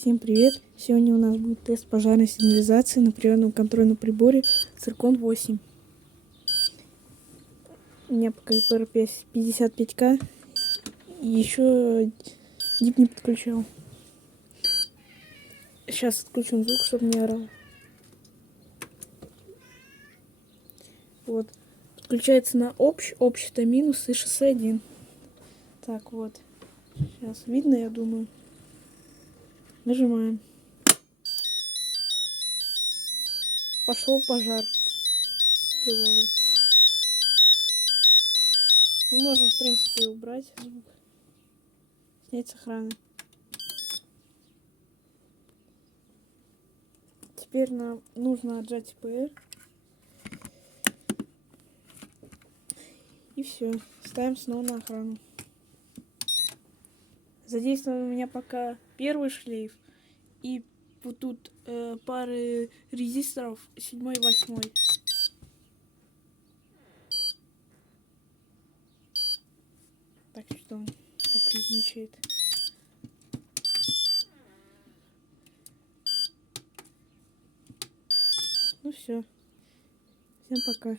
Всем привет! Сегодня у нас будет тест пожарной сигнализации на приемном контрольном приборе Циркон 8. У меня пока ИПР 55К. И еще дип не подключал. Сейчас отключим звук, чтобы не орал. Вот. Подключается на общий-то минус и шоссе 1. Так, вот. Сейчас видно, я думаю. Нажимаем. Пошел пожар. Тревога. Мы можем, в принципе, убрать звук. Снять с охраны. Теперь нам нужно отжать ИПР. И все. Ставим снова на охрану. Задействован у меня пока первый шлейф. И вот тут пары резисторов 7 и 8. Так, что он капризничает. Ну все. Всем пока.